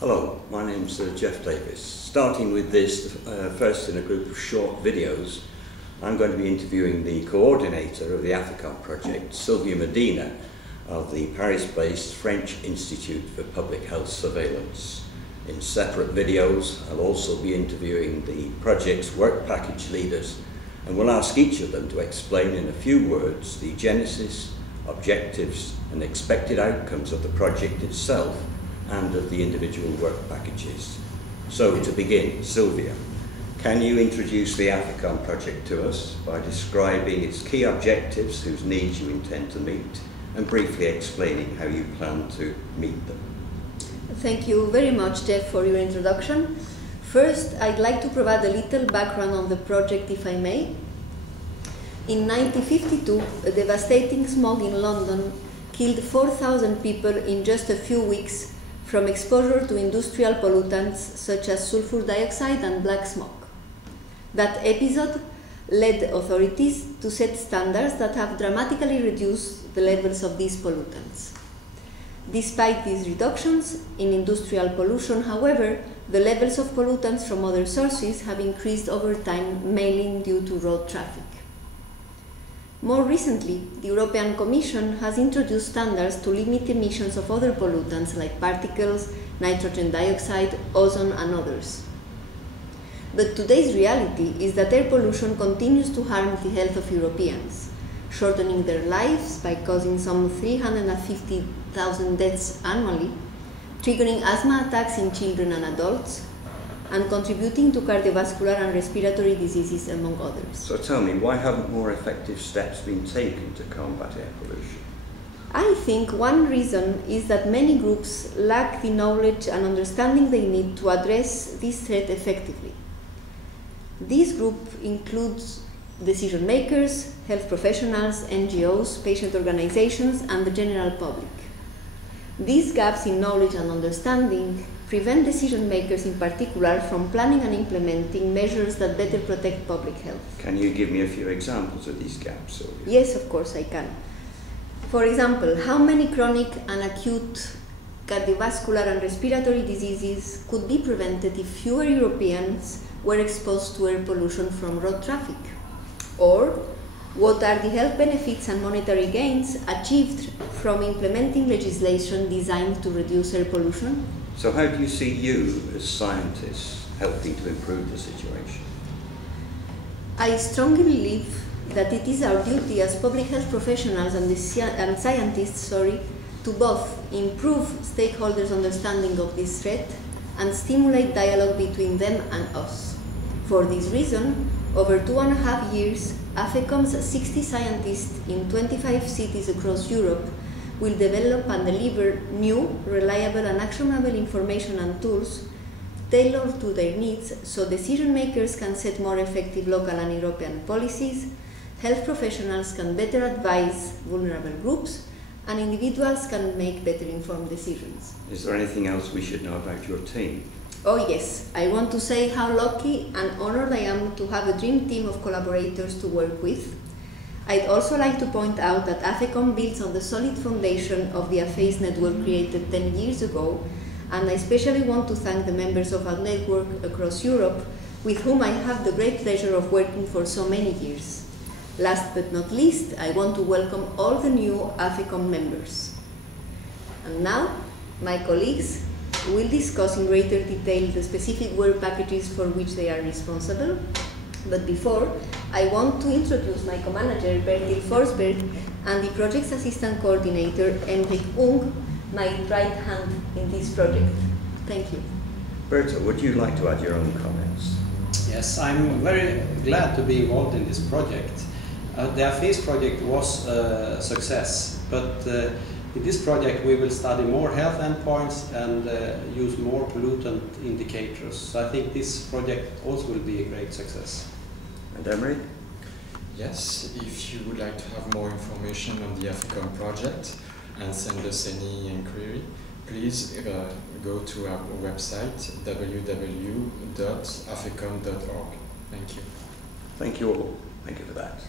Hello, my name's Jeff Davis. Starting with this, first in a group of short videos, I'm going to be interviewing the coordinator of the Aphekom project, Sylvia Medina, of the Paris-based French Institute for Public Health Surveillance. In separate videos, I'll also be interviewing the project's work package leaders, and we'll ask each of them to explain in a few words the genesis, objectives, and expected outcomes of the project itself and of the individual work packages. So to begin, Sylvia, can you introduce the Aphekom project to us by describing its key objectives, whose needs you intend to meet, and briefly explaining how you plan to meet them? Thank you very much, Jeff, for your introduction. First, I'd like to provide a little background on the project, if I may. In 1952, a devastating smog in London killed 4,000 people in just a few weeks from exposure to industrial pollutants such as sulfur dioxide and black smoke. That episode led authorities to set standards that have dramatically reduced the levels of these pollutants. Despite these reductions in industrial pollution, however, the levels of pollutants from other sources have increased over time, mainly due to road traffic. More recently, the European Commission has introduced standards to limit emissions of other pollutants like particles, nitrogen dioxide, ozone, and others. But today's reality is that air pollution continues to harm the health of Europeans, shortening their lives by causing some 350,000 deaths annually, triggering asthma attacks in children and adults, and contributing to cardiovascular and respiratory diseases, among others. So tell me, why haven't more effective steps been taken to combat air pollution? I think one reason is that many groups lack the knowledge and understanding they need to address this threat effectively. This group includes decision makers, health professionals, NGOs, patient organizations, and the general public. These gaps in knowledge and understanding prevent decision makers in particular from planning and implementing measures that better protect public health. Can you give me a few examples of these gaps, Sylvia? Yes, of course I can. For example, how many chronic and acute cardiovascular and respiratory diseases could be prevented if fewer Europeans were exposed to air pollution from road traffic? Or what are the health benefits and monetary gains achieved from implementing legislation designed to reduce air pollution? So how do you see you, as scientists, helping to improve the situation? I strongly believe that it is our duty as public health professionals and scientists to both improve stakeholders' understanding of this threat and stimulate dialogue between them and us. For this reason, over 2.5 years, Aphekom's 60 scientists in 25 cities across Europe will develop and deliver new, reliable, and actionable information and tools tailored to their needs so decision makers can set more effective local and European policies, health professionals can better advise vulnerable groups, and individuals can make better informed decisions. Is there anything else we should know about your team? Oh yes, I want to say how lucky and honored I am to have a dream team of collaborators to work with. I'd also like to point out that Aphekom builds on the solid foundation of the AFACE network created 10 years ago, and I especially want to thank the members of our network across Europe, with whom I have the great pleasure of working for so many years. Last but not least, I want to welcome all the new Aphekom members. And now, my colleagues will discuss in greater detail the specific work packages for which they are responsible. But before, I want to introduce my co-manager, Bertil Forsberg, and the project's assistant coordinator, Aymeric Ung, my right hand in this project. Thank you. Bertil, would you like to add your own comments? Yes, I'm very glad to be involved in this project. The AFACE project was a success, but in this project we will study more health endpoints and use more pollutant indicators. So I think this project also will be a great success. And Aymeric? Yes, if you would like to have more information on the Aphekom project and send us any inquiry, please go to our website www.aphekom.org. Thank you. Thank you all. Thank you for that.